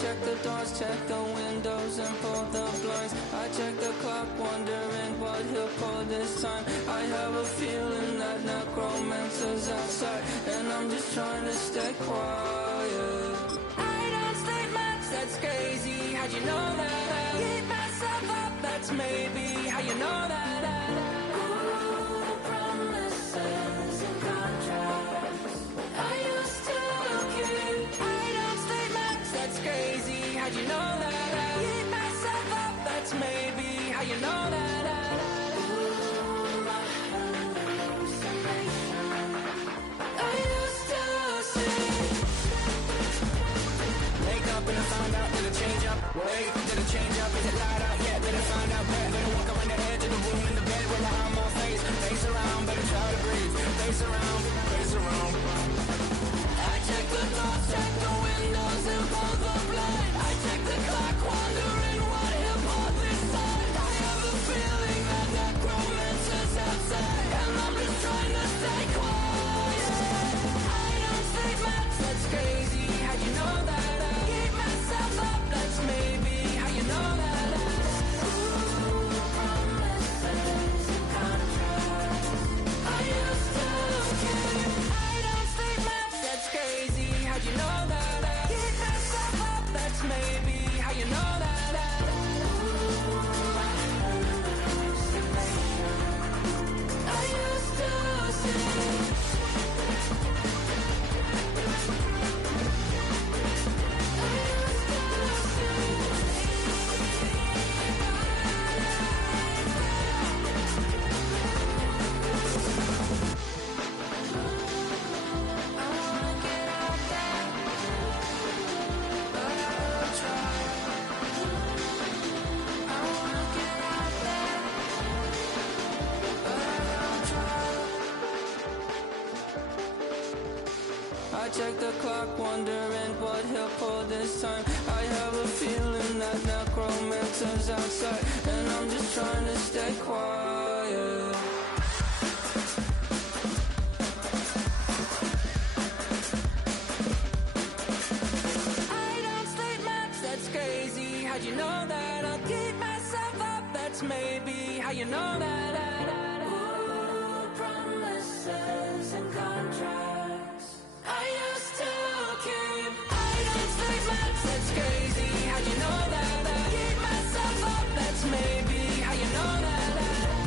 check the doors, check the windows and pull the blinds. I check the clock, wondering what he'll pull this time. I have a feeling that necromancer's outside, and I'm just trying to stay quiet. I don't sleep much, that's crazy. How'd you know that? I keep myself up, that's maybe how you know that. Ooh, promises and contracts I used to keep. I don't sleep much, that's crazy. How'd you know that? I keep myself up, that's maybe how you know that. Ooh, my hallucination I used to see. Wake up and I found out, did it change up? Wait, did it change up? Is it light out? Yeah, did it find out? Better walk around the edge of the room in the bed with my arm on face. Face around, better try to breathe. Face around, face around. I check the doors, check the windows and pull the blind. I check the clock, wondering what he'll pull this time. I have a feeling that necromancer's outside, and I'm just trying to stay quiet. I don't sleep much, that's crazy. How'd you know that? I keep myself up, that's maybe how you know that. Ooh, promises and contracts I used to keep. I don't sleep much, that's crazy. How'd you know that? I keep myself up, that's maybe how you know that. Ooh, my hallucination I used to see. I check the clock, wondering what he'll pull this time. I have a feeling that necromancer's outside, and I'm just trying to stay quiet. I don't sleep much, that's crazy. How'd you know that? I'll keep myself up, that's maybe how you know that. Ooh, promises and contracts I used to keep. I don't sleep much, that's crazy. How'd you know that? I keep myself up, that's maybe how you know that.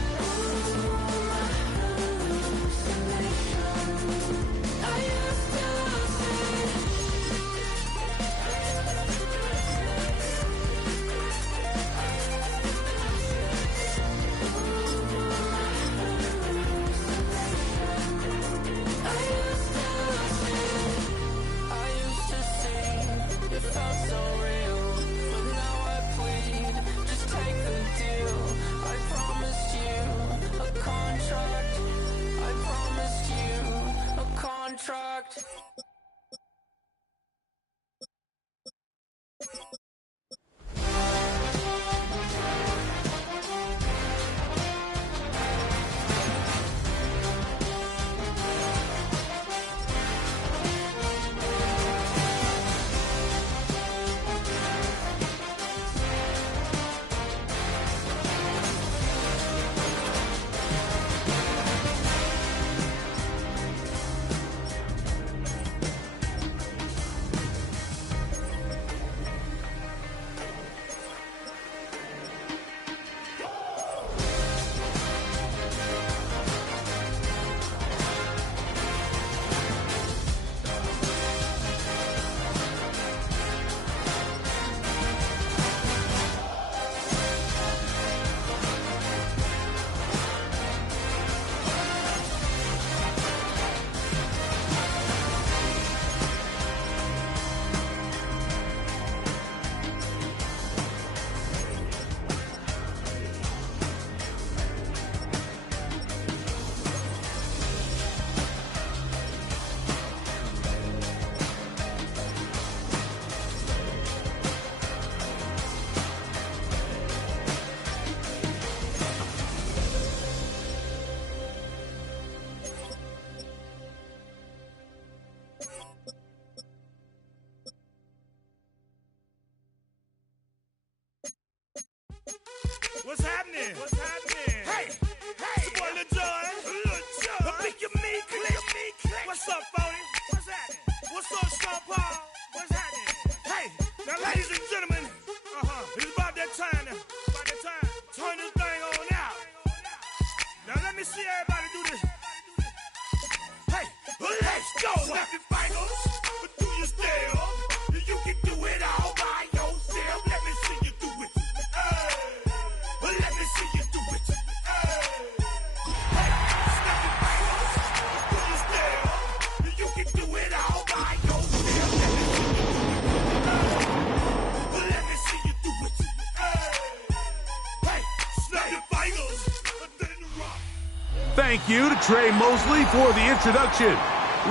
Thank you to Trey Mosley for the introduction.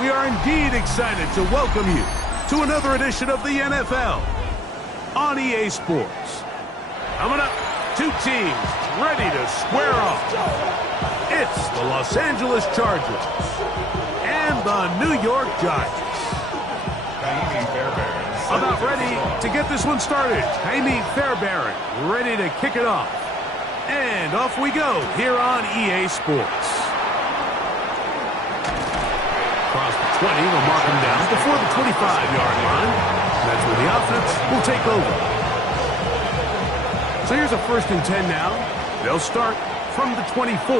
We are indeed excited to welcome you to another edition of the NFL on EA Sports. Coming up, two teams ready to square off. It's the Los Angeles Chargers and the New York Giants. About ready to get this one started. Jaime Fairbairn ready to kick it off. And off we go here on EA Sports. Across the 20, they'll mark him down before the 25-yard line. That's where the offense will take over. So here's a 1st and 10 now. They'll start from the 24.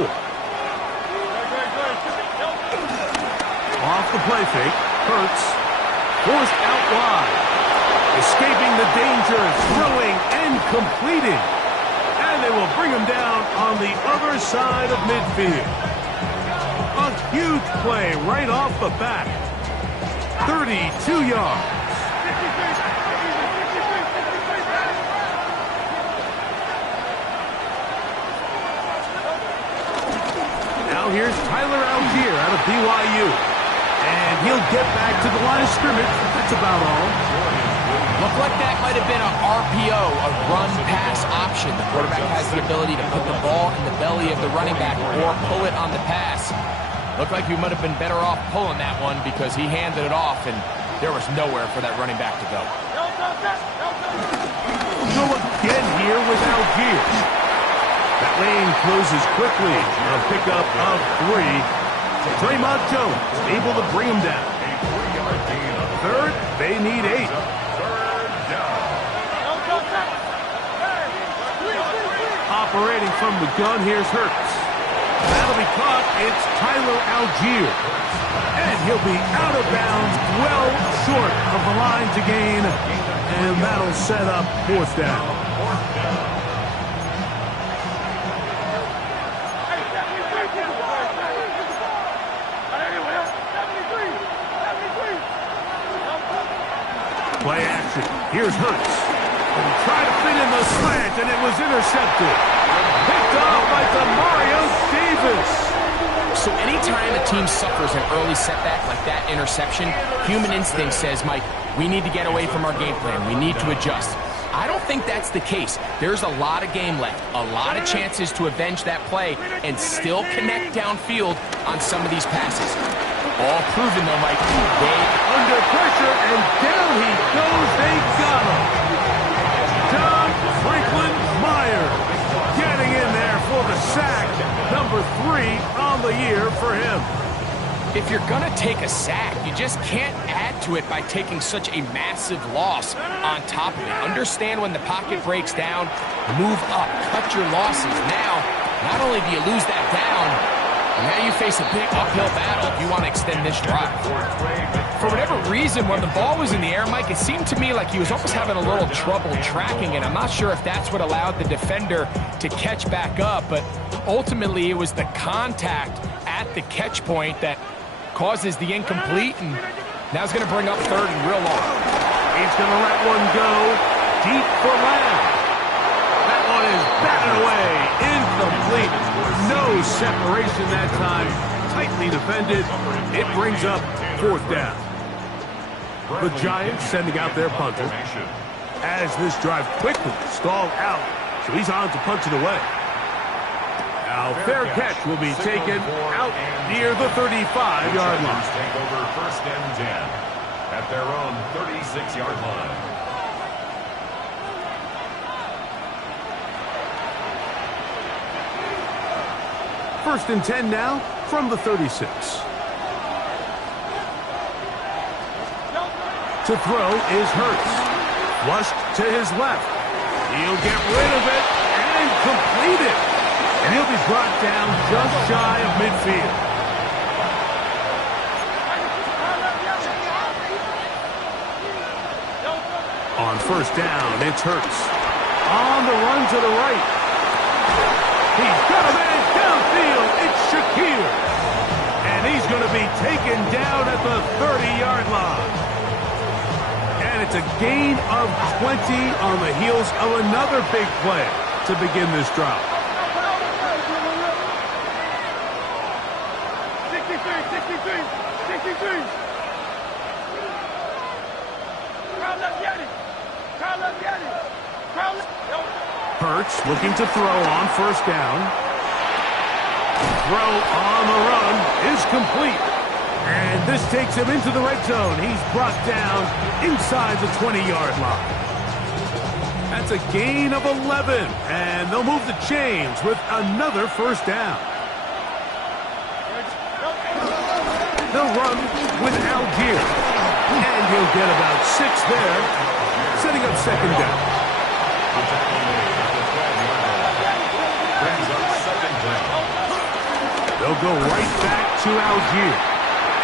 Off the play fake, Hurts forced out wide. Escaping the danger, throwing and completing. And they will bring him down on the other side of midfield. A huge play right off the bat. 32 yards. Now here's Tyler Algier out of BYU. And he'll get back to the line of scrimmage. That's about all. Looked like that might have been an RPO, a run-pass option. The quarterback has the ability to put the ball in the belly of the running back or pull it on the pass. Looked like he might have been better off pulling that one because he handed it off, and there was nowhere for that running back to go. Go again here with Algier. That lane closes quickly. A pickup of 3. Draymond Jones able to bring him down. 3rd, they need 8. Operating from the gun, here's Hurts. That'll be caught. It's Tyler Algier. And he'll be out of bounds, well short of the line to gain. And that'll set up 4th down. Play action. Here's Hurts. Try to fit in the slant, and it was intercepted. Picked off by Demario Davis. So anytime a team suffers an early setback like that interception, human instinct says, Mike, we need to get away from our game plan. We need to adjust. I don't think that's the case. There's a lot of game left, a lot of chances to avenge that play and still connect downfield on some of these passes. All proven, though, Mike. They under pressure, and down he goes. They got him. John Franklin Myers getting in there for the sack. Number 3 on the year for him. If you're going to take a sack, you just can't add to it by taking such a massive loss on top of it. Understand when the pocket breaks down, move up, cut your losses. Now, not only do you lose that down, now you face a big uphill battle if you want to extend this drive. For whatever reason, when the ball was in the air, Mike, it seemed to me like he was almost having a little trouble tracking it. I'm not sure if that's what allowed the defender to catch back up, but ultimately it was the contact at the catch point that causes the incomplete, and now he's going to bring up 3rd and real long. He's going to let one go deep for Lamb. That one is batted away, incomplete. No separation that time, tightly defended. It brings up 4th down. The Giants sending out their punter as this drive quickly stalled out, so he's on to punch it away. Now fair catch will be taken out near the 35-yard line. Take over 1st and 10 at their own 36-yard line. First and 10 now from the 36. To throw is Hurts. Flushed to his left. He'll get rid of it and complete it. And he'll be brought down just shy of midfield. On 1st down, it's Hurts. On the run to the right. He's got a man downfield. It's Shakir. And he's going to be taken down at the 30-yard line. And it's a gain of 20 on the heels of another big play to begin this drive. Hurts looking to throw on first down. Throw on the run is complete. And this takes him into the red zone. He's brought down inside the 20-yard line. That's a gain of 11. And they'll move the chains with another first down. They'll run with Algier. And he'll get about 6 there, setting up second down. They'll go right back to Algier.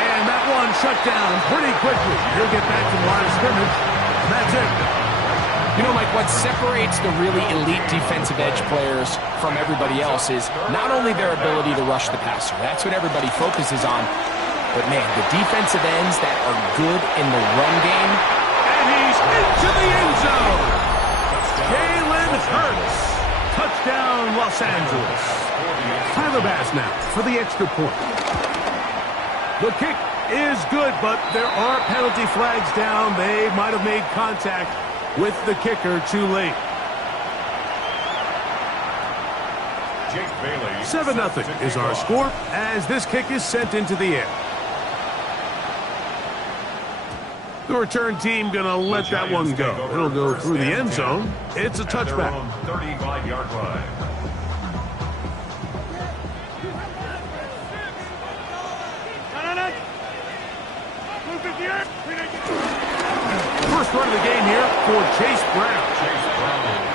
And that one shut down pretty quickly. He'll get back to the line of scrimmage. That's it. You know, Mike, what separates the really elite defensive edge players from everybody else is not only their ability to rush the passer. That's what everybody focuses on. But, man, the defensive ends that are good in the run game. And he's into the end zone. Jalen Hurts. Touchdown, Los Angeles. Tyler Bass now for the extra point. The kick is good, but there are penalty flags down. They might have made contact with the kicker too late. 7-0 is our score as this kick is sent into the air. The return team going to let that one go. It'll go through the end zone. It's a touchback. 35-yard line. First run of the game here for Chase Brown.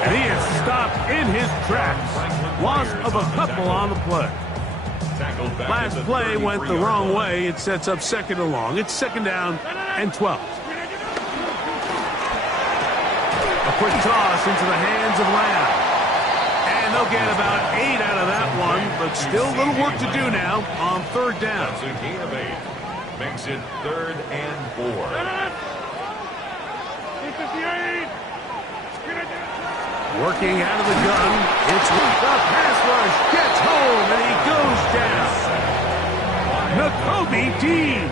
And he is stopped in his tracks. Loss of a couple on the play. Last play went the wrong way. It sets up second and long. It's second down and 12. A quick toss into the hands of Lamb. And they'll get about 8 out of that one, but still a little work to do now on third down. That's a gain of 8. Makes it 3rd and 4. Working out of the gun, it's the pass rush gets home and he goes down. Nakobe Dean,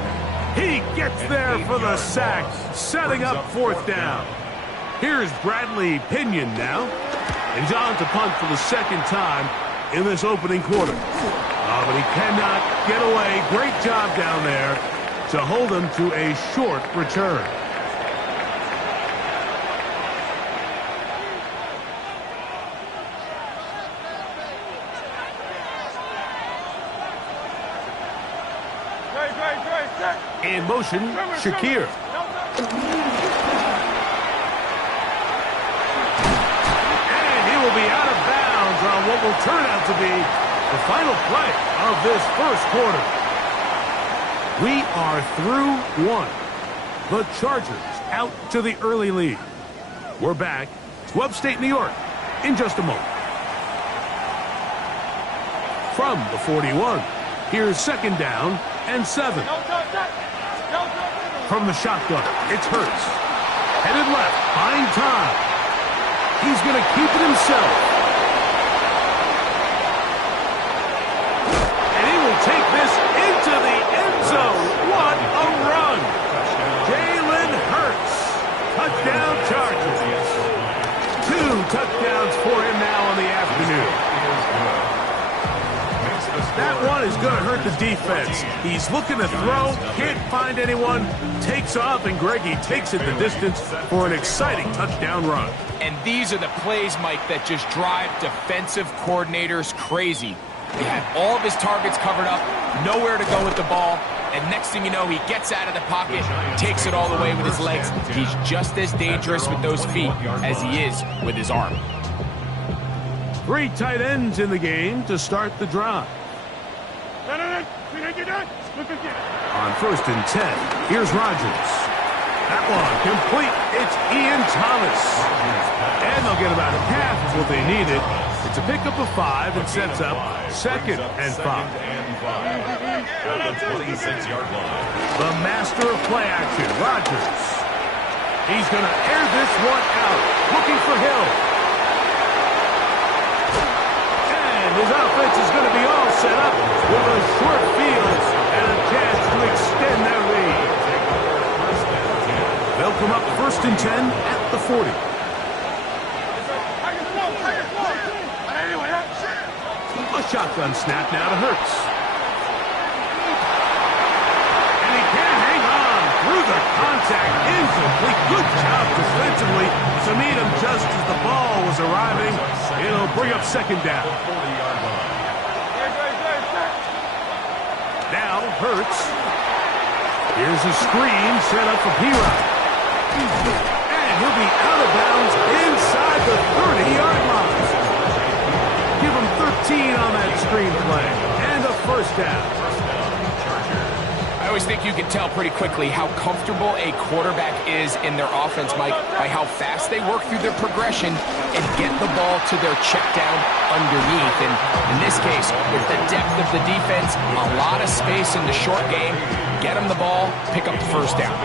he gets there for the sack, setting up fourth down. Here's Bradley Pinion now, and he's on to punt for the second time in this opening quarter. But he cannot get away. Great job down there to hold him to a short return. In motion, Shakir. And he will be out of bounds on what will turn out to be the final play of this first quarter. We are through one. The Chargers out to the early lead. We're back to upstate New York in just a moment. From the 41, here's second down and 7. From the shotgun, it's Hurts. Headed left, buying time. He's going to keep it himself. And he will take this into the end zone. What a run. Jalen Hurts. Touchdown Chargers. 2 touchdowns for him now on the afternoon. That one is going to hurt the defense. He's looking to throw, can't find anyone, takes off, and Greggy takes it the distance for an exciting touchdown run. And these are the plays, Mike, that just drive defensive coordinators crazy. He had all of his targets covered up, nowhere to go with the ball, and next thing you know, he gets out of the pocket, takes it all the way with his legs. He's just as dangerous with those feet as he is with his arm. 3 tight ends in the game to start the drive. On first and 10, here's Rodgers. That one complete. It's Ian Thomas. And they'll get about half of what they needed. It's a pickup of 5 and sets up second and 5. At the 26-yard line. The master of play action, Rodgers. He's going to air this one out, looking for Hill. And his offense is going to be all set up with a short field and a First and 10 at the 40. A shotgun snap now to Hurts. And he can't hang on through the contact. Incomplete. Good job defensively to meet him just as the ball was arriving. It'll bring up second down. Now Hurts. Here's a screen set up for P-Rod. And he'll be out of bounds inside the 30-yard line. Give him 13 on that screen play. And a first down. I always think you can tell pretty quickly how comfortable a quarterback is in their offense, Mike, by how fast they work through their progression and get the ball to their check down underneath. And in this case, with the depth of the defense, a lot of space in the short game, get them the ball, pick up the first down.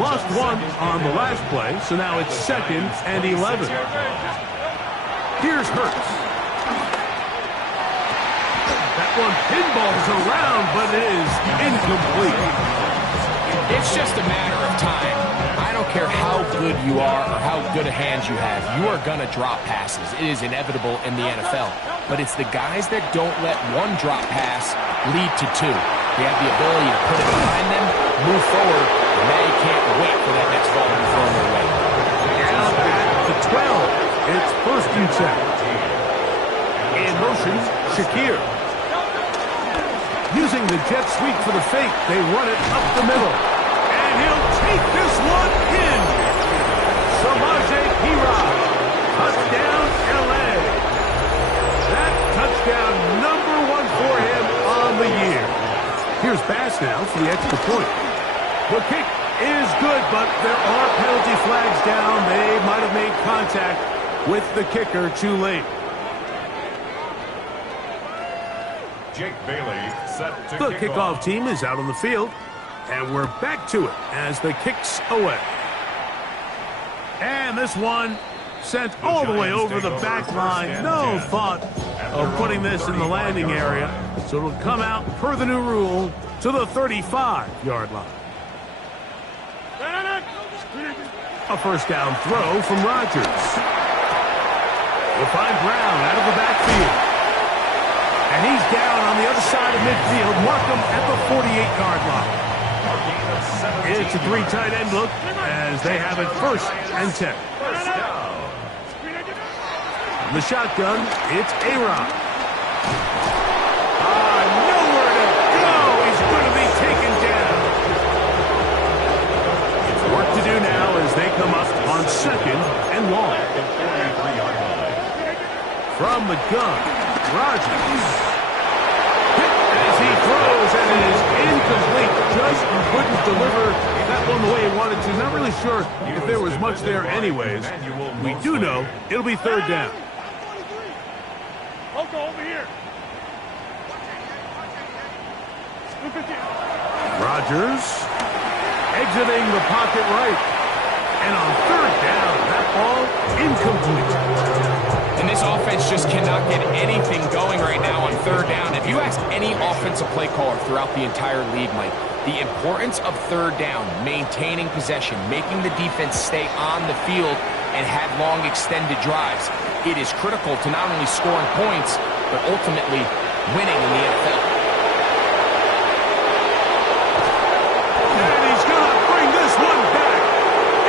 Lost one on the last play, so now it's second and 11. Here's Hurts. That one pinballs around, but it is incomplete. It's just a matter of time. I don't care how good you are or how good a hand you have. You are going to drop passes. It is inevitable in the NFL. But it's the guys that don't let one drop pass lead to two. They have the ability to put it behind them, move forward, and now you can't wait for that next ball to be thrown their way. Down at the 12. It's first and 10. In motion, Shakir. Using the jet sweep for the fake, they run it up the middle. And he'll take this one in. Samaje P-Rod. Touchdown, L.A. That touchdown #1 for him on the year. Here's Bass now for the extra point. The kick is good, but there are penalty flags down. They might have made contact with the kicker too late. Jake Bailey set to The kickoff team is out on the field, and we're back to it as the kick's away. And this one sent all the way over the back line. No thought of putting this in the landing area, so it'll come out per the new rule to the 35-yard line. A first down throw from Rodgers. We'll find Brown out of the backfield. And he's down on the other side of midfield. Mark him at the 48-yard line. It's a three tight end look as they have it first and 10. The shotgun, it's A-Rod. Nowhere to go. He's going to be taken down. Work to do now as they come up on second and long. From the gun, Rodgers. As he throws, and it is incomplete. Just couldn't deliver that one the way he wanted to. Not really sure if there was much there anyways. We do know it'll be third down. I'll go over here. Rodgers exiting the pocket right. And on third down, that ball incomplete. And this offense just cannot get anything going right now on third down. If you ask any offensive play caller throughout the entire league, Mike, the importance of third down, maintaining possession, making the defense stay on the field and have long extended drives, it is critical to not only scoring points, but ultimately winning in the NFL. And he's going to bring this one back.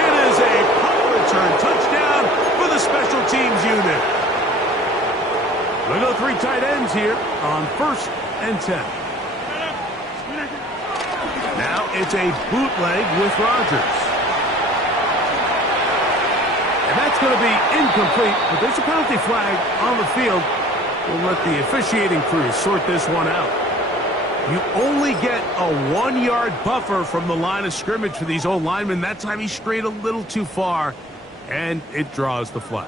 It is a punt return touchdown for the special teams unit. We'll go three tight ends here on first and 10. Now it's a bootleg with Rodgers. And that's going to be incomplete, but there's a penalty flag on the field. We'll let the officiating crew sort this one out. You only get a 1-yard buffer from the line of scrimmage for these old linemen. That time he strayed a little too far, and it draws the flag.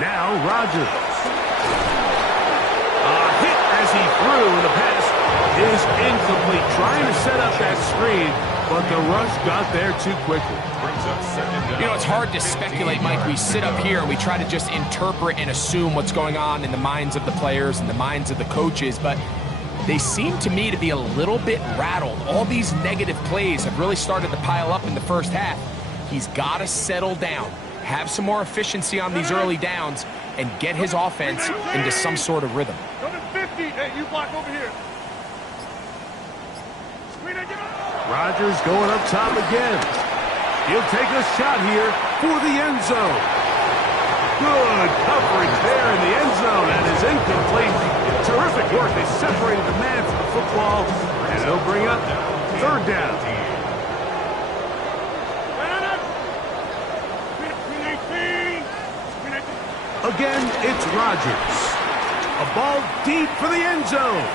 Now Rodgers. A hit as he threw, and the pass is incomplete. Trying to set up that screen, but the rush got there too quickly. You know, it's hard to speculate, Mike. We sit up here and we try to just interpret and assume what's going on in the minds of the players and the minds of the coaches, but they seem to me to be a little bit rattled. All these negative plays have really started to pile up in the first half. He's got to settle down, have some more efficiency on these early downs, and get his offense into some sort of rhythm. Number 50, hey, you block over here. Rodgers going up top again. He'll take a shot here for the end zone. Good coverage there in the end zone, and is incomplete. Terrific work. They separated the man from the football, and they'll bring up third down. Again, it's Rodgers. A ball deep for the end zone.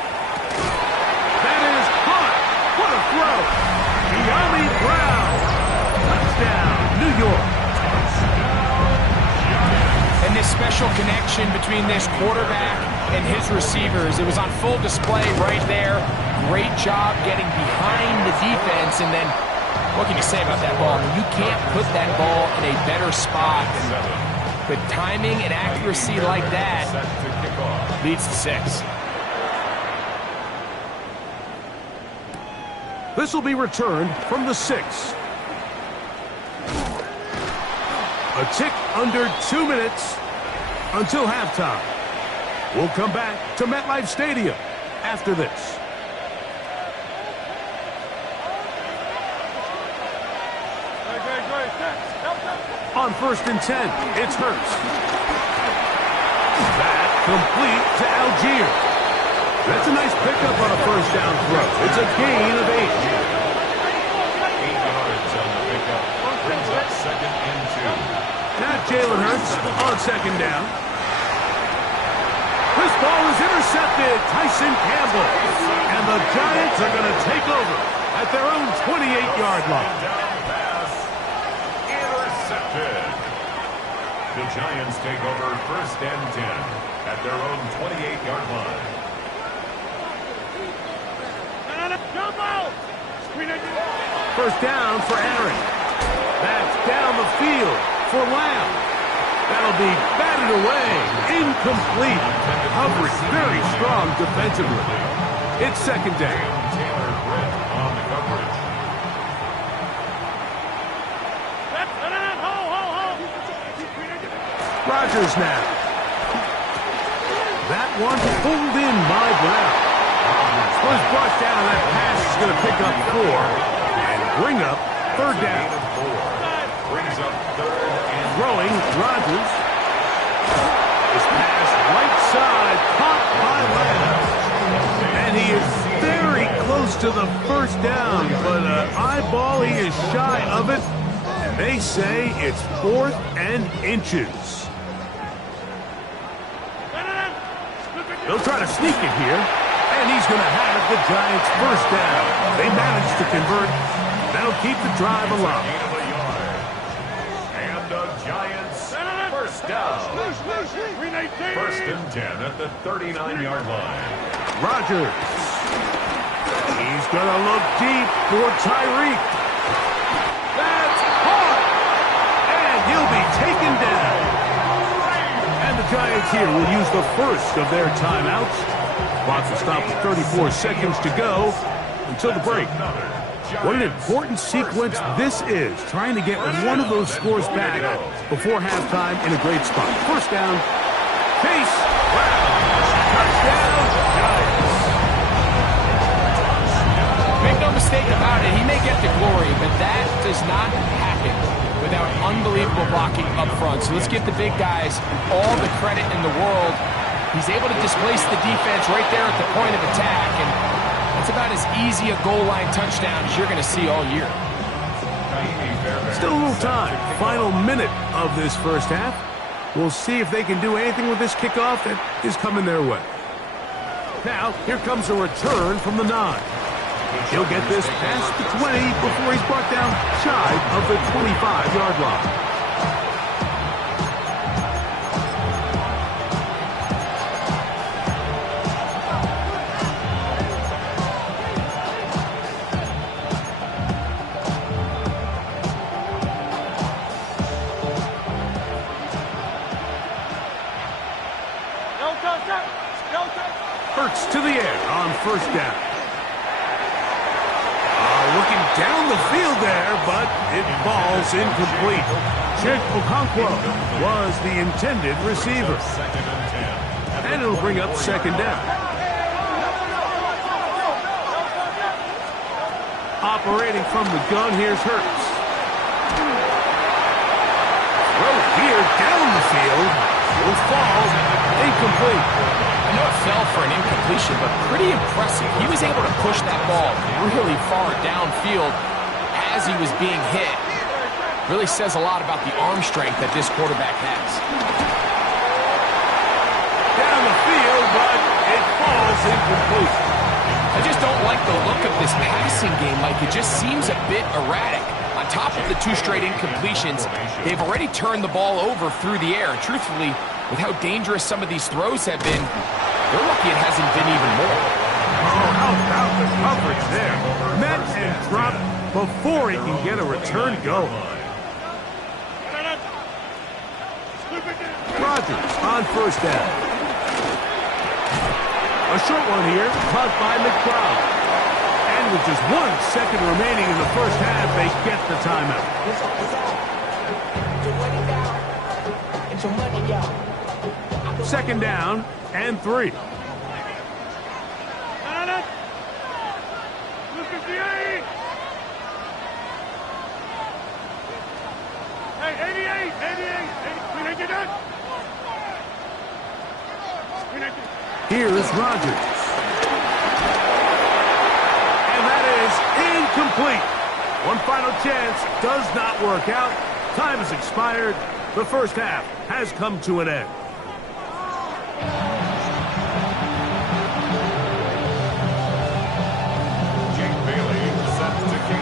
That is caught. What a throw. De'Ami Brown. Touchdown, New York. And this special connection between this quarterback and his receivers, it was on full display right there. Great job getting behind the defense, and then what can you say about that ball? I mean, you can't put that ball in a better spot. And with timing and accuracy like that, leads to 6. This will be returned from the 6. A tick under 2 minutes until halftime. We'll come back to MetLife Stadium after this. On 1st and 10, it's Hurts. That complete to Algier. That's a nice pickup on a first down throw. It's a gain of 8. 8 yards on the pickup. Brings up 2nd and 2. Now Jalen Hurts on 2nd down. This ball is intercepted. Tyson Campbell. And the Giants are going to take over at their own 28-yard line. Down pass. Intercepted. The Giants take over 1st and 10 at their own 28-yard line. First down for Aaron. That's down the field for Lamb. That'll be batted away. Incomplete. Coverage very strong defensively. It's 2nd down. Taylor Britt on the coverage. Rodgers now. That one pulled in by Brown. Was brought down. That pass is going to pick up 4 and bring up 3rd down. Brings up 3rd and Throwing Rodgers. This pass right side caught by Lamb. And he is very close to the first down, but an eyeball, he is shy of it. And they say it's 4th and inches. They'll try to sneak it here. And he's going to have the Giants' first down. They managed to convert. That'll keep the drive alive. gain of a yard. And the Giants first down. 1st and 10 at the 39-yard line. Rodgers. He's going to look deep for Tyreek. That's caught. And he'll be taken down. And the Giants here will use the first of their timeouts. Clock will stop with 34 seconds to go until the break. What an important sequence this is, trying to get one of those scores back before halftime in a great spot. First down, Chase Brown. Touchdown, Giants. Make no mistake about it, he may get the glory, but that does not happen without unbelievable blocking up front. So let's give the big guys all the credit in the world. He's able to displace the defense right there at the point of attack, and that's about as easy a goal line touchdown as you're going to see all year. Still a little time. Final minute of this first half. We'll see if they can do anything with this kickoff that is coming their way. Now, here comes a return from the 9. He'll get this past the 20 before he's brought down shy of the 25-yard line. first down. Looking down the field there, but it falls incomplete. Chig Okonkwo was the intended receiver. And it'll bring up second down. Operating from the gun, here's Hurts. Throw here down the field. Will fall incomplete. I know it fell for an incompletion, but pretty impressive. He was able to push that ball really far downfield as he was being hit. Really says a lot about the arm strength that this quarterback has. Down the field, but it falls incomplete. I just don't like the look of this passing game, Mike. It just seems a bit erratic. On top of the 2 straight incompletions, they've already turned the ball over through the air. And truthfully, with how dangerous some of these throws have been, they're lucky it hasn't been even more. Oh, how about the coverage there? Met and dropped before he can get a return going. Rodgers on first down. A short one here, caught by McBride. And with just 1 second remaining in the first half, they get the timeout. Second down and 3. Hey, 88. Here's Rodgers. Incomplete. One final chance does not work out. Time has expired. The first half has come to an end.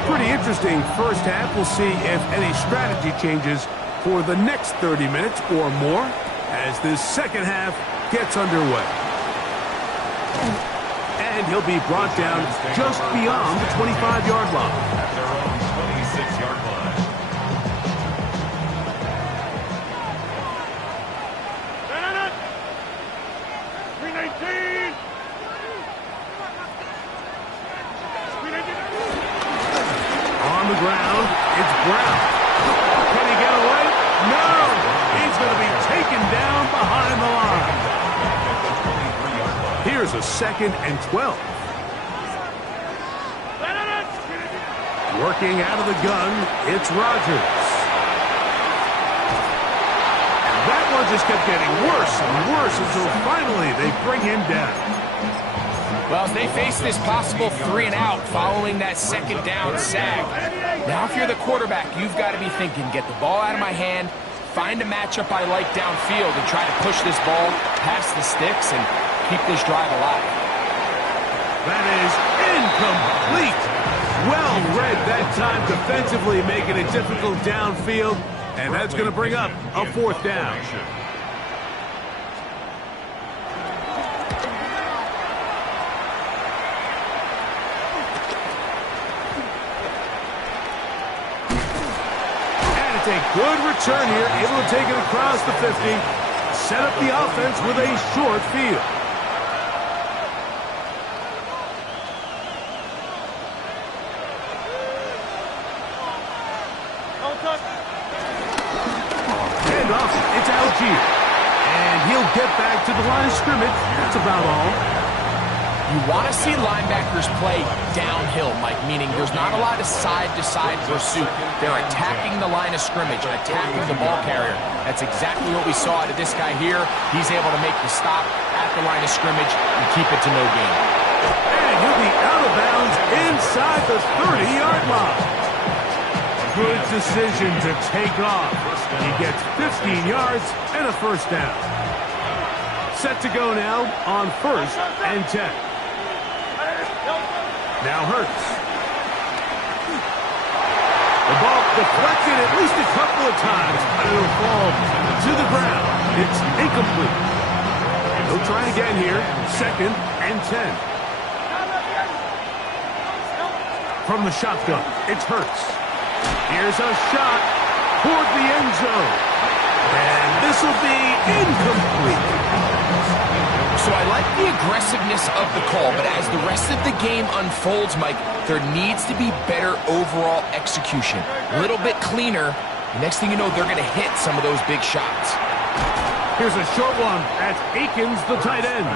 Pretty interesting first half. We'll see if any strategy changes for the next 30 minutes or more as this second half gets underway. And he'll be brought down just beyond the 25-yard line. At their own 26-yard line. On the ground, it's Brown. Can he get away? No! He's going to be taken down behind the line. Here's a 2nd and 12. Working out of the gun, it's Rodgers. And that one just kept getting worse and worse until finally they bring him down. Well, as they face this possible 3 and out following that second down sack, now if you're the quarterback, you've got to be thinking, get the ball out of my hand, find a matchup I like downfield, and try to push this ball past the sticks and keep this drive alive. That is incomplete. Well read that time defensively, making it difficult downfield, and that's going to bring up a 4th down. And it's a good return here, able to take it across the 50, set up the offense with a short field. Handoff, it's Algier. And he'll get back to the line of scrimmage. That's about all. You want to see linebackers play downhill, Mike, meaning there's not a lot of side-to-side pursuit. They're attacking the line of scrimmage, attacking the ball carrier. That's exactly what we saw out of this guy here. He's able to make the stop at the line of scrimmage and keep it to no gain. And he'll be out of bounds inside the 30-yard line. Good decision to take off. He gets 15 yards and a first down. Set to go now on 1st and 10. Now Hurts. The ball deflected at least a couple of times, but it'll fall to the ground. It's incomplete. He'll try again here. 2nd and 10. From the shotgun, it's Hurts. Here's a shot toward the end zone. And this will be incomplete. So I like the aggressiveness of the call, but as the rest of the game unfolds, Mike, there needs to be better overall execution. A little bit cleaner. The next thing you know, they're going to hit some of those big shots. Here's a short one. That's Akins, the tight end.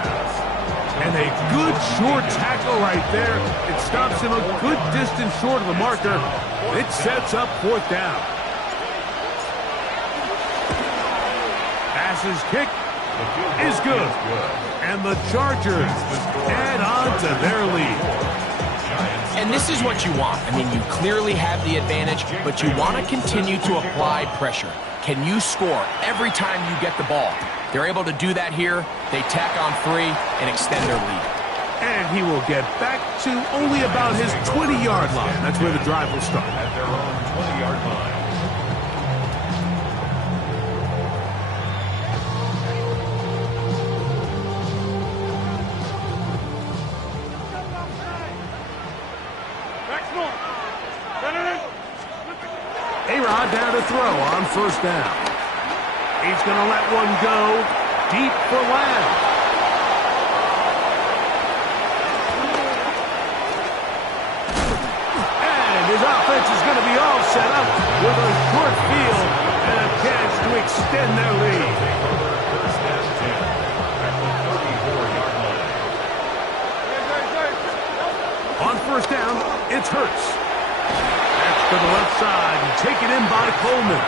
And a good short tackle right there. It stops him a good distance short of the marker. It sets up fourth down. Passes kick is good. And the Chargers add on to their lead. And this is what you want. I mean, you clearly have the advantage, but you want to continue to apply pressure. Can you score every time you get the ball? They're able to do that here. They tack on 3 and extend their lead. And he will get back to only about his 20-yard line. That's where the drive will start. At their own 20-yard line. A-Rod down to throw on first down. He's going to let one go deep for Lamb. And his offense is going to be all set up with a short field and a chance to extend their lead. First and 10 at the 34-yard line. On first down, it's Hurts. To the left side and taken in by Coleman.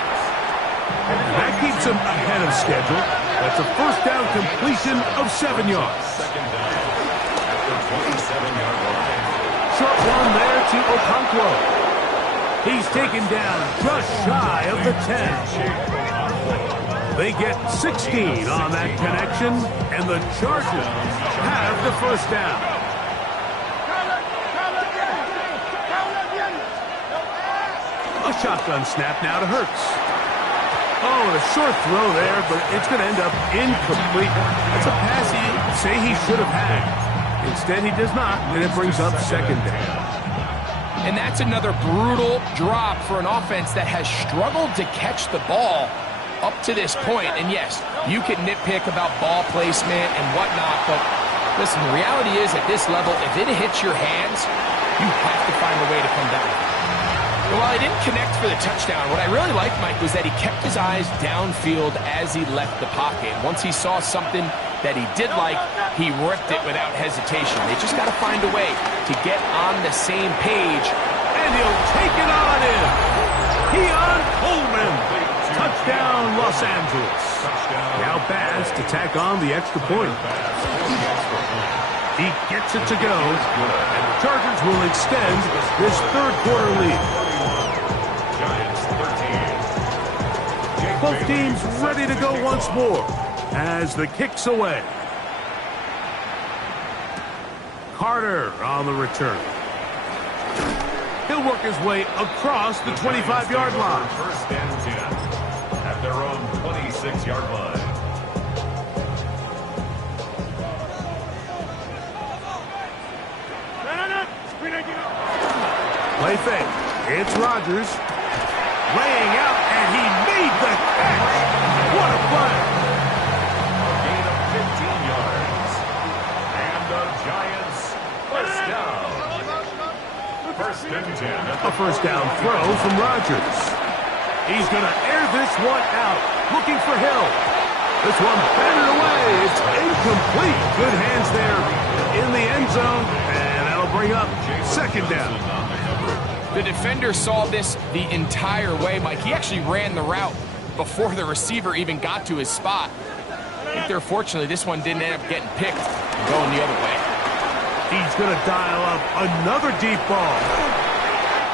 That keeps him ahead of schedule. That's a first down completion of 7 yards. Second down at the 27-yard line. Short one there to Okonkwo. He's taken down just shy of the 10. They get 16 on that connection, and the Chargers have the first down. A shotgun snap now to Hurts. Oh, and a short throw there, but it's going to end up incomplete. That's a pass he'd say he should have had. Instead, he does not, and it brings up second down. And that's another brutal drop for an offense that has struggled to catch the ball up to this point. And yes, you can nitpick about ball placement and whatnot, but listen, the reality is at this level, if it hits your hands, you have to find a way to come down. And while he didn't connect for the touchdown, what I really liked, Mike, was that he kept his eyes downfield as he left the pocket. Once he saw something that he did like, he ripped it without hesitation. They just got to find a way to get on the same page. And he'll take it on in. Keon Coleman. Touchdown, Los Angeles. Now Bass to tack on the extra point. He gets it to go, and the Chargers will extend this third quarter lead. Both teams ready to go once more as the kick's away. Carter on the return. He'll work his way across the 25-yard line. First and 10 at their own 26-yard line. Play fake. It's Rodgers. Laying out, and he made the catch. What a play. A gain of 15 yards. And the Giants first down. First and 10. A first down throw from Rodgers. He's going to air this one out. Looking for Hill. This one batted away. It's incomplete. Good hands there in the end zone. And that'll bring up second down. The defender saw this the entire way, Mike. He actually ran the route before the receiver even got to his spot. I think they're fortunately this one didn't end up getting picked and going the other way. He's going to dial up another deep ball.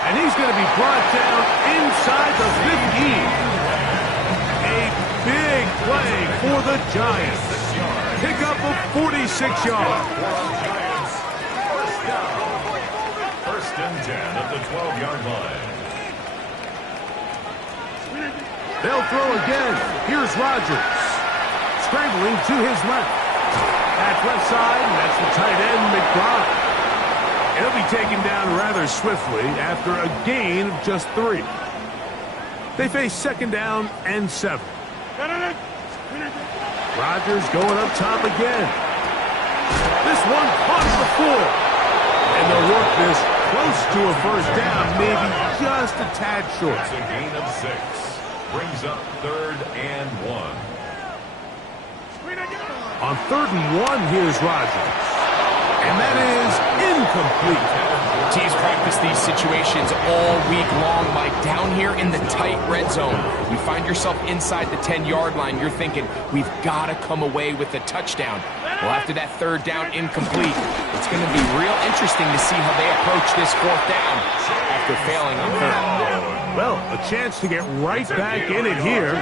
And he's going to be brought down inside the 15. A big play for the Giants. Pick up of 46 yards. First and 10 at the 12-yard line. They'll throw again. Here's Rodgers. Scrambling to his left. At left side, and that's the tight end, McBride. He'll be taken down rather swiftly after a gain of just 3. They face second down and 7. Rodgers going up top again. This one caught at the 4. And they'll work this close to a first down, maybe just a tad short. It's a gain of 6. Brings up 3rd and 1. On 3rd and 1, here's Rodgers. And that is incomplete. Teams practice these situations all week long, Mike. Down here in the tight red zone, you find yourself inside the 10-yard line. You're thinking, we've got to come away with a touchdown. Well, after that 3rd down incomplete, it's going to be real interesting to see how they approach this 4th down after failing on 3rd. Well, a chance to get right back in it here.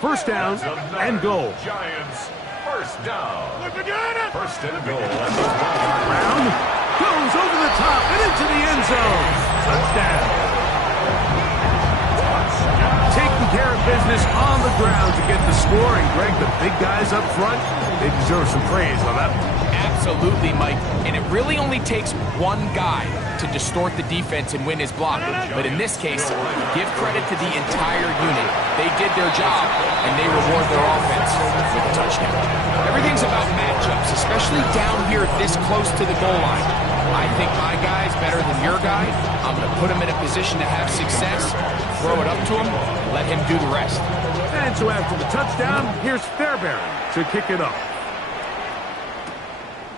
First down and goal. Giants, first down. First and goal. Brown goes over the top and into the end zone. Touchdown. Taking care of business on the ground to get the score. And Greg, the big guys up front, they deserve some praise on that one. Absolutely, Mike. And it really only takes one guy to distort the defense and win his block. But in this case, give credit to the entire unit. They did their job, and they reward their offense with a touchdown. Everything's about matchups, especially down here this close to the goal line. I think my guy's better than your guy. I'm going to put him in a position to have success, throw it up to him, and let him do the rest. And so after the touchdown, here's Fairbairn to kick it up.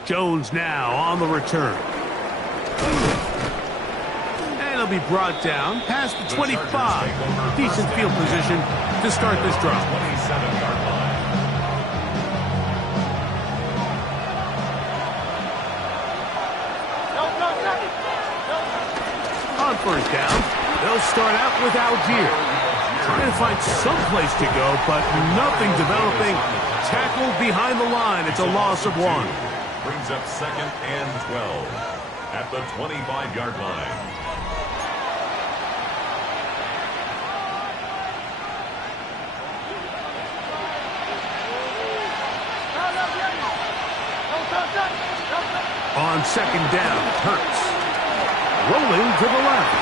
Jones now on the return. And he'll be brought down past the 25. Decent field position to start this drive. 27-yard line. On first down, they'll start out with Algier. Trying to find some place to go, but nothing developing. Tackled behind the line. It's a loss of 1. Brings up 2nd and 12 at the 25-yard line. On 2nd down, Hurts. Rolling to the left.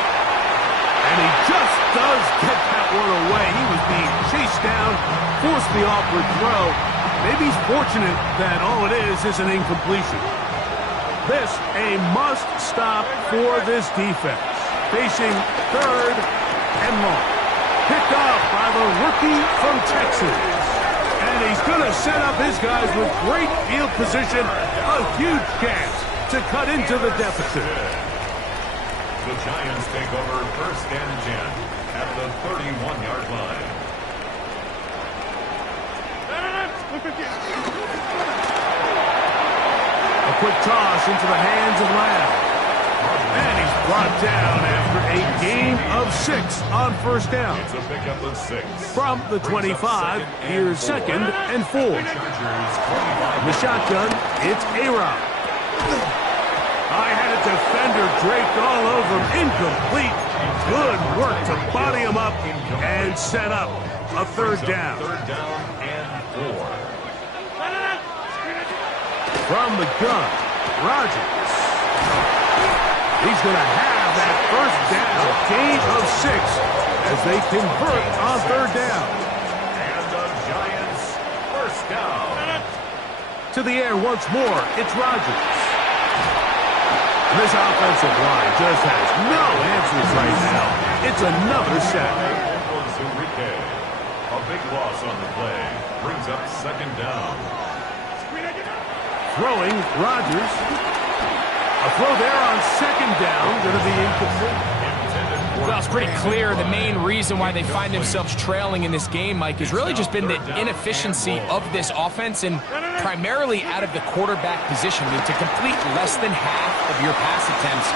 And he just does get that one away. He was being chased down, forced the awkward throw. Maybe he's fortunate that all it is an incompletion. This a must-stop for this defense. Facing 3rd and long. Picked off by the rookie from Texas. And he's going to set up his guys with great field position. A huge chance to cut into the deficit. The Giants take over 1st and 10 at the 31-yard line. A quick toss into the hands of Lamb. And he's brought down after a gain of 6 on first down. It's a pickup of 6. From the 25, here's 2nd and 4. In the shotgun, it's A-Rod. I had a defender draped all over him. Incomplete. Good work to body him up and set up a 3rd down. 3rd down and 4. From the gun, Rodgers. He's going to have that first down, gain of 6, as they convert on 3rd down. And the Giants first down. To the air once more, it's Rodgers. And this offensive line just has no answers right now. It's another sack. Was Enrique. A big loss on the play. Brings up 2nd down. Throwing, Rodgers. A throw there on 2nd down, going to be incomplete. Well, it's pretty clear the main reason why they find themselves trailing in this game, Mike, has really just been the inefficiency of this offense and primarily out of the quarterback position. I mean, to complete less than half of your pass attempts,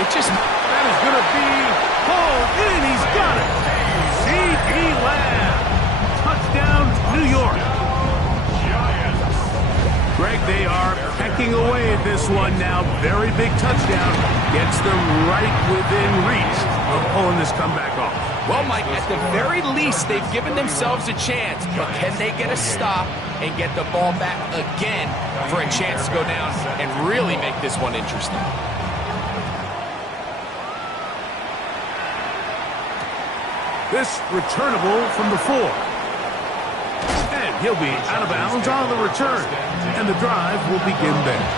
it just... That is going to be pulled in. He's got it. C.D. Lamb. Touchdown, New York. Greg, they are pecking away at this one now. Very big touchdown. Gets them right within reach of pulling this comeback off. Well, Mike, at the very least, they've given themselves a chance. But can they get a stop and get the ball back again for a chance to go down and really make this one interesting? This returnable from the 4. And he'll be out of bounds on the return. And the drive will begin there.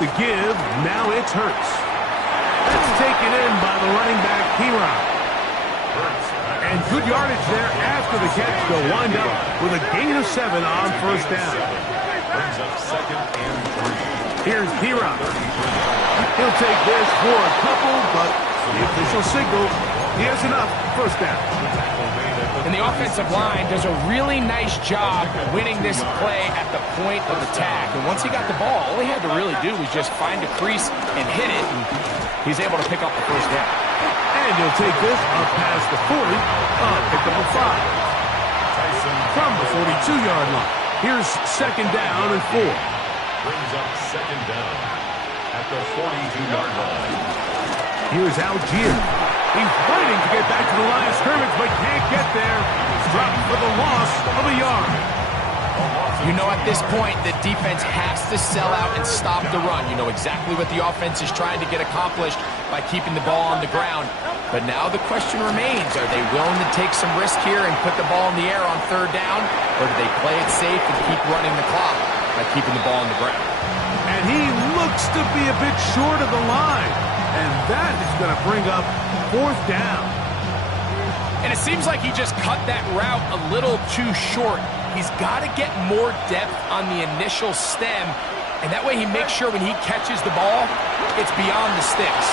the give. Now it's Hurts. That's taken in by the running back, P-Rob. And good yardage there after the catch. They'll wind up with a gain of 7 on first down. Brings up 2nd and 3. Here's P-Rob. He'll take this for a couple, but the official signal, he has enough. First down. And the offensive line does a really nice job winning this play at the point of attack. And once he got the ball, all he had to really do was just find a crease and hit it, and he's able to pick up the first down. And he'll take this up past the 40, pick up a 5. From the 42-yard line. Here's 2nd down and 4. Brings up 2nd down at the 42-yard line. Here's Algier. He's fighting to get back to the line of scrimmage, but can't get there. He's dropped for the loss of a yard. You know at this point the defense has to sell out and stop the run. You know exactly what the offense is trying to get accomplished by keeping the ball on the ground. But now the question remains, are they willing to take some risk here and put the ball in the air on 3rd down? Or do they play it safe and keep running the clock by keeping the ball on the ground? And he looks to be a bit short of the line. And that is going to bring up 4th down. And it seems like he just cut that route a little too short. He's got to get more depth on the initial stem, and that way he makes sure when he catches the ball, it's beyond the sticks.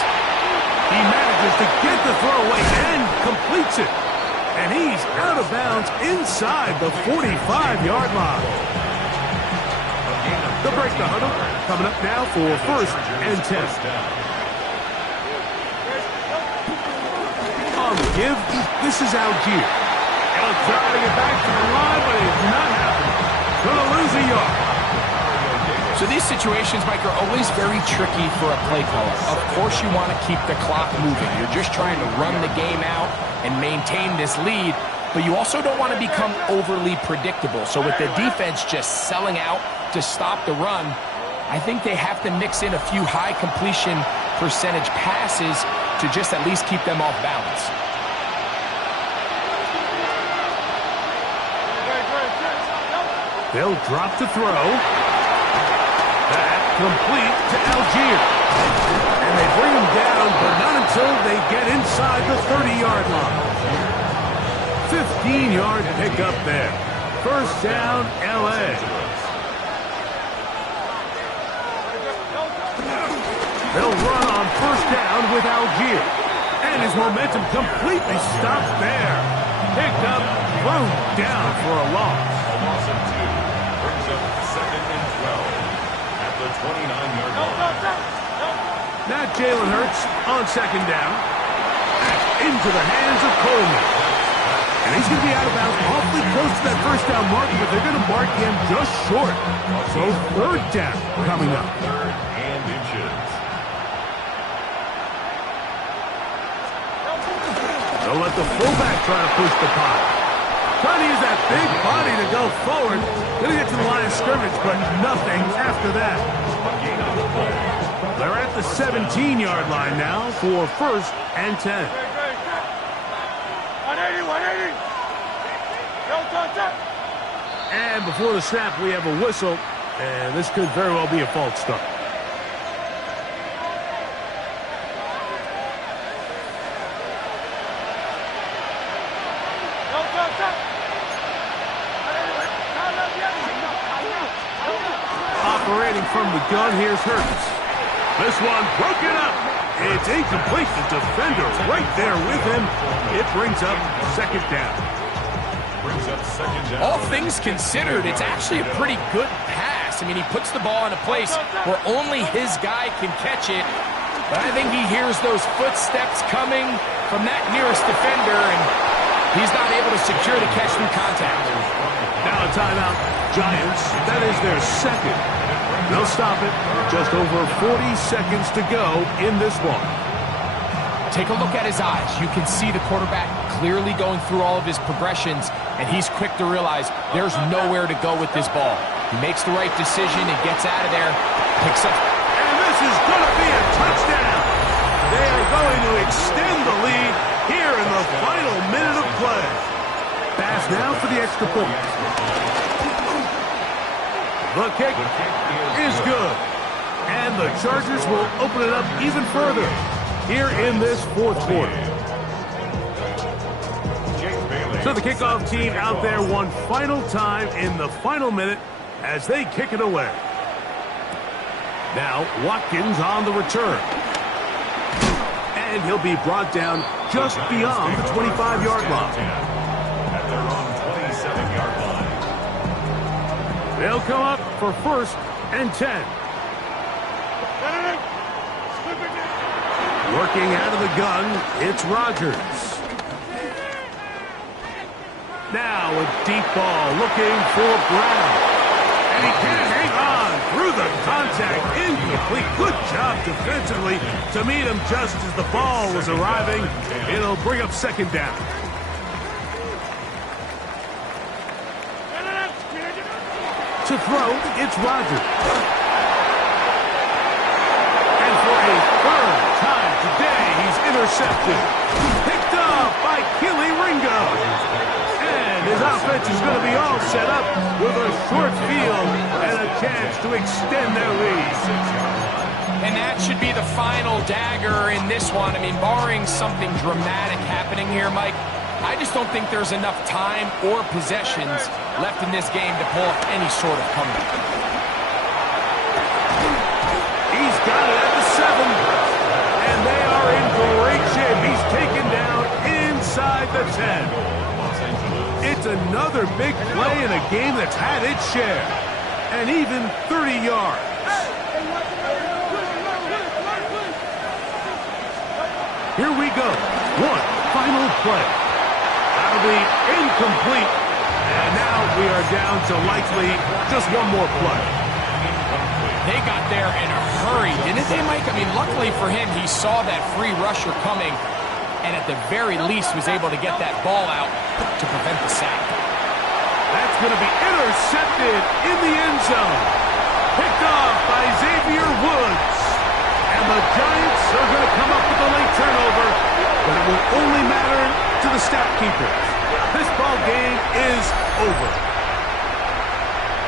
He manages to get the throw away and completes it. And he's out of bounds inside the 45-yard line. They'll break the huddle. Coming up now for 1st and 10. On the give, this is Algier. He'll try to get back to the line, but it's not happening. Going to lose a yard. So these situations, Mike, are always very tricky for a play caller. Of course you want to keep the clock moving. You're just trying to run the game out and maintain this lead, but you also don't want to become overly predictable. So with the defense just selling out to stop the run, I think they have to mix in a few high completion percentage passes to just at least keep them off balance. They'll drop to throw. That complete to Algier. And they bring him down, but not until they get inside the 30-yard line. 15-yard pickup there. First down, L.A. They'll run on first down with Algier. And his momentum completely stopped there. Picked up, thrown down for a loss. A loss of 2. Brings up 2nd and 12 at the 29-yard line. Now Jalen Hurts on 2nd down. Into the hands of Coleman. And he's going to be out of bounds awfully close to that first down mark, but they're going to mark him just short. So 3rd down coming up. 3rd and inches. They'll let the fullback try to push the pot. Trying to use that big body to go forward. Going to get to the line of scrimmage, but nothing after that. They're at the 17-yard line now for 1st and 10. 180. And before the snap, we have a whistle, and this could very well be a false start. Operating from the gun, here's Hurts. This one broken up. It's incomplete. The defender right there with him. It brings up 2nd down. Brings up 2nd down. All things considered, it's actually a pretty good pass. I mean, he puts the ball in a place where only his guy can catch it. But I think he hears those footsteps coming from that nearest defender, and he's not able to secure the catch through contact. Now a timeout. Giants, that is their 2nd. They'll stop it. Just over 40 seconds to go in this one. Take a look at his eyes. You can see the quarterback clearly going through all of his progressions, and he's quick to realize there's nowhere to go with this ball. He makes the right decision and gets out of there, picks up. And this is going to be a touchdown. They are going to extend the lead here in the final minute of play. Pass now for the extra point. The kick is good. And the Chargers will open it up even further here in this fourth quarter. So the kickoff team out there one final time in the final minute as they kick it away. Now Watkins on the return. And he'll be brought down just beyond the 25-yard line. At their own 27-yard line. They'll come up for 1st and 10. Working out of the gun, it's Rodgers. Now a deep ball looking for Brown. And he can't hang on through the contact. Incomplete. Good job defensively to meet him just as the ball was arriving. It'll bring up 2nd down. To throw, it's Rodgers. And for a 3rd time today, he's intercepted. Picked up by Kelee Ringo. And his offense is going to be all set up with a short field and a chance to extend their lead. And that should be the final dagger in this one. I mean, barring something dramatic happening here, Mike, I just don't think there's enough time or possessions left in this game to pull off any sort of comeback. He's got it at the 7. And they are in great shape. He's taken down inside the 10. It's another big play in a game that's had its share. And even 30 yards. Here we go. One final play. That'll be incomplete. And now we are down to likely just one more play. They got there in a hurry, didn't they, Mike? I mean, luckily for him, he saw that free rusher coming and at the very least was able to get that ball out to prevent the sack. That's going to be intercepted in the end zone. Picked off by Xavier Woods. And the Giants are going to come up with a late turnover, but it will only matter to the stat keepers. This ball game is over.